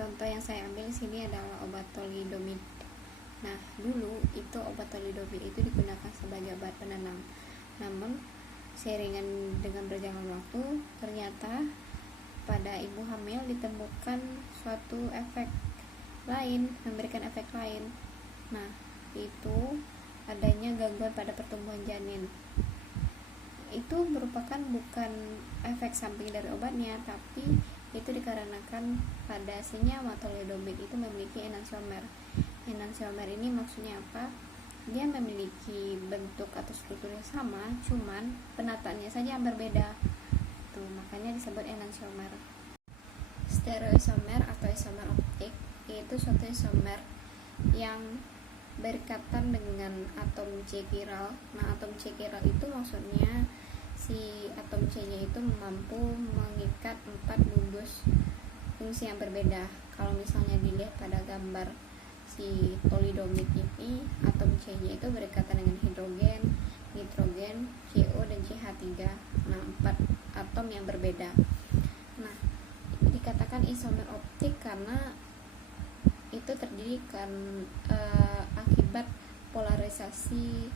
Contoh yang saya ambil di sini adalah obat thalidomid. Nah, dulu itu obat thalidomid itu digunakan sebagai obat penenang. Namun, seiringan dengan berjalan waktu, ternyata pada ibu hamil ditemukan suatu efek lain, memberikan efek lain. Nah, itu adanya gangguan pada pertumbuhan janin. Itu merupakan bukan efek samping dari obatnya, tapi itu dikarenakan pada senyawa thalidomid itu memiliki enantiomer. Enantiomer ini maksudnya apa? Dia memiliki bentuk atau struktur yang sama, cuman penataannya saja yang berbeda. Tuh, makanya disebut enantiomer. Stereoisomer atau isomer optik yaitu suatu isomer yang berikatan dengan atom C chiral. Nah, atom C chiral itu maksudnya si atom C-nya itu mampu mengikat 4 gugus fungsi yang berbeda. Kalau misalnya dilihat pada gambar si thalidomid ini, atom C-nya itu berikatan dengan hidrogen, nitrogen, CO dan CH3. Nah, 4 atom yang berbeda. Nah, dikatakan isomer optik karena itu terdiri kan akibat polarisasi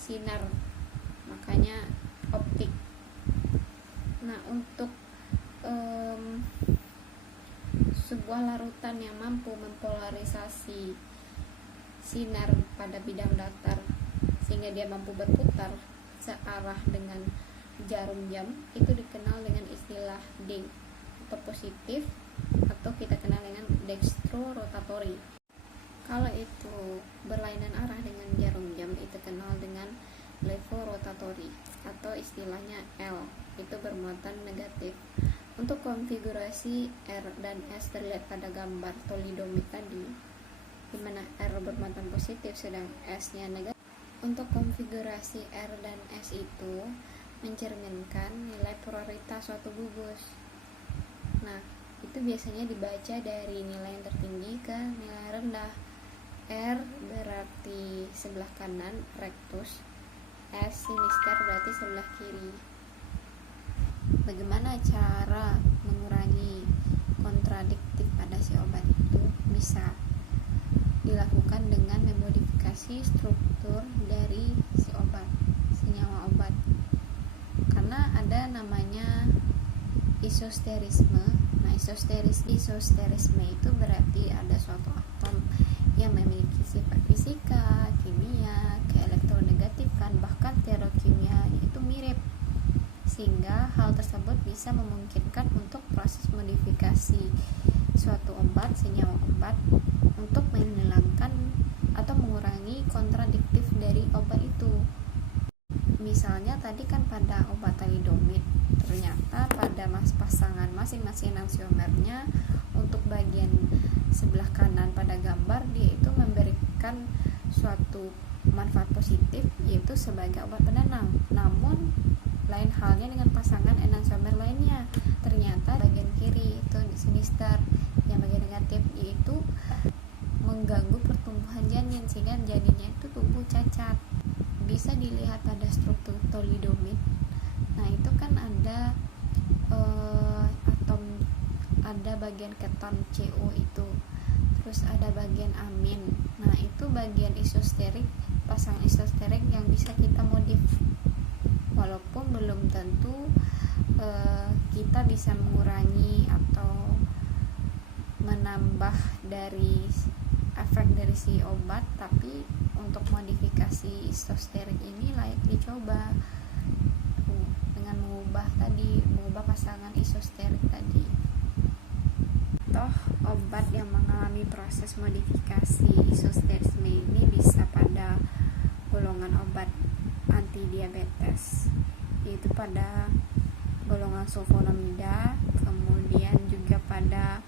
sinar, makanya optik. Nah, untuk sebuah larutan yang mampu mempolarisasi sinar pada bidang datar sehingga dia mampu berputar searah dengan jarum jam, itu dikenal dengan istilah D atau positif, atau kita kenal dengan dextrorotatory. Kalau itu berlainan arah dengan jarum jam, itu kenal dengan levorotatory, atau istilahnya L, itu bermuatan negatif. Untuk konfigurasi R dan S terlihat pada gambar thalidomid tadi, di mana R bermuatan positif sedang S-nya negatif. Untuk konfigurasi R dan S itu mencerminkan nilai polaritas suatu gugus. Nah, itu biasanya dibaca dari nilai yang tertinggi ke nilai rendah. R berarti sebelah kanan rectus, S sinister berarti sebelah kiri. Bagaimana cara mengurangi kontradiktif pada si obat itu? Bisa dilakukan dengan memodifikasi struktur dari si obat, senyawa obat. Karena ada namanya isosterisme. Nah, isosterisme itu berarti ada suatu atom yang memiliki sifat fisika, kimia, keelektronegatifan, bahkan stereokimianya itu mirip, sehingga hal tersebut bisa memungkinkan untuk proses modifikasi suatu obat, senyawa obat, untuk menghilangkan atau mengurangi kontradiktif dari obat itu. Misalnya tadi kan pada obat thalidomid, ternyata pada pasangan masing-masing enantiomernya untuk bagian sebelah kanan pada gambar dia itu memberikan suatu manfaat positif, yaitu sebagai obat penenang. Namun lain halnya dengan pasangan enantiomer lainnya, ternyata bagian kiri itu sinister yang bagian negatif, yaitu mengganggu pertumbuhan janin sehingga janinnya itu tumbuh cacat. Bisa dilihat pada struktur thalidomid. Nah, itu kan ada atom, ada bagian keton CO itu, terus ada bagian amin. Nah, itu bagian isosterik, pasangan isosterik yang bisa kita modif, walaupun belum tentu kita bisa mengurangi atau menambah dari efek dari si obat, tapi untuk modifikasi isosterik ini layak dicoba dengan mengubah pasangan isosterik tadi. Toh obat yang mengalami proses modifikasi isosterisme ini bisa pada golongan obat anti diabetes, yaitu pada golongan sulfonamida, kemudian juga pada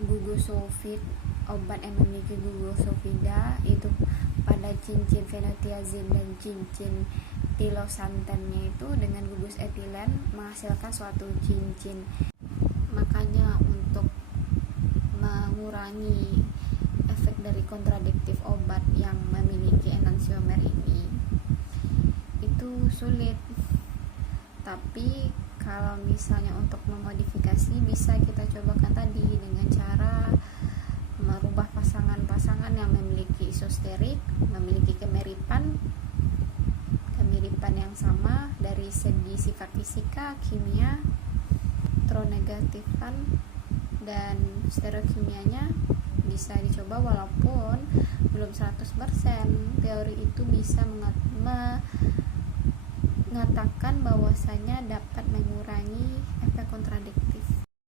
gugus sulfit, obat yang memiliki gugus sulfida, itu pada cincin fenotiazin dan cincin tilosantennya itu dengan gugus etilen menghasilkan suatu cincin. Makanya untuk mengurangi efek dari kontradiktif obat yang memiliki enantiomer ini itu sulit. Tapi kalau misalnya untuk memodifikasi bisa kita cobakan tadi dengan numerik, memiliki kemiripan yang sama dari segi sifat fisika, kimia, elektronegatifan dan stereokimianya bisa dicoba walaupun belum 100%. Teori itu bisa mengatakan bahwasanya dapat mengurangi efek kontradiktif